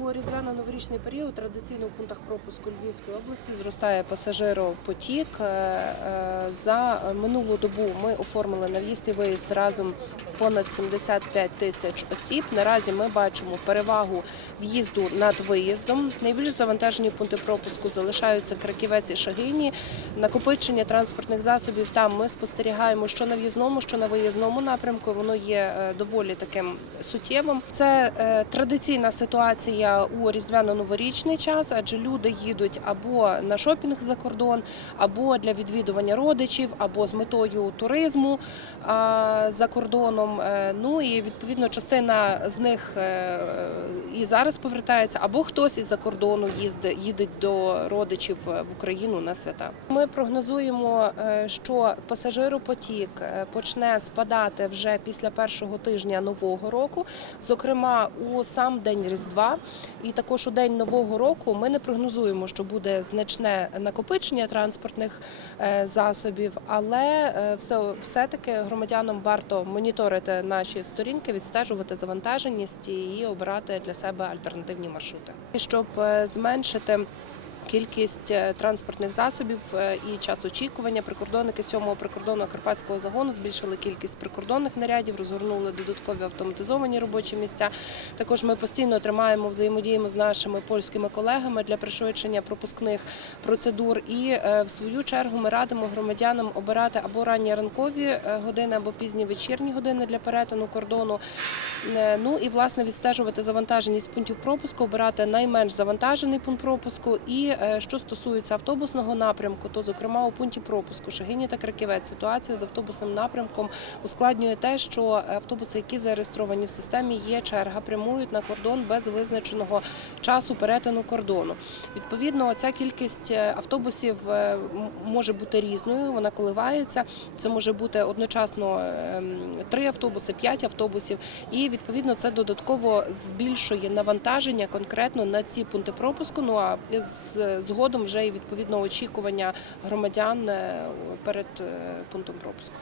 У різдвяно-новорічний період традиційно у пунктах пропуску Львівської області зростає пасажиропотік. Е, е, За минулу добу ми оформили на в'їзд і виїзд разом понад 75 тисяч осіб. Наразі ми бачимо перевагу в'їзду над виїздом. Найбільш завантажені пункти пропуску залишаються Краківець і Шагині. Накопичення транспортних засобів там ми спостерігаємо, що на в'їзному, що на виїзному напрямку. Воно є е, доволі таким суттєвим. Це традиційна ситуація у різдвяно-новорічний час, адже люди їдуть або на шопінг за кордон, або для відвідування родичів, або з метою туризму за кордоном. Е, Ну і відповідно частина з них е, і зараз повертається, або хтось із-за кордону їздить, їде до родичів в Україну на свята. Ми прогнозуємо, е, що пасажиропотік е, почне спадати вже після першого тижня нового року, зокрема у сам день Різдва. І також у день нового року ми не прогнозуємо, що буде значне накопичення транспортних е, засобів, але е, все, все-таки громадянам варто моніторити наші сторінки, відстежувати завантаженість і обирати для себе альтернативні маршрути, щоб е, зменшити. Кількість е, транспортних засобів е, і час очікування. Прикордонники 7-го прикордонного карпатського загону збільшили кількість прикордонних нарядів, розгорнули додаткові автоматизовані робочі місця. Також ми постійно тримаємо взаємодіємо з нашими польськими колегами для пришвидшення пропускних процедур. І е, в свою чергу ми радимо громадянам обирати або ранні ранкові години, або пізні вечірні години для перетину кордону. Ну і власне відстежувати завантаженість пунктів пропуску, обирати найменш завантажений пункт пропуску. І що стосується автобусного напрямку, то зокрема у пункті пропуску Шагині та Краківець ситуація з автобусним напрямком ускладнює те, що автобуси, які зареєстровані в системі, є черга, прямують на кордон без визначеного часу перетину кордону. Відповідно, ця кількість е, автобусів е, може бути різною, вона коливається. Це може бути одночасно три автобуси, п'ять автобусів, і відповідно це додатково збільшує навантаження конкретно на ці пункти пропуску. Ну а з- згодом вже і відповідно очікування громадян е, перед е, пунктом пропуску.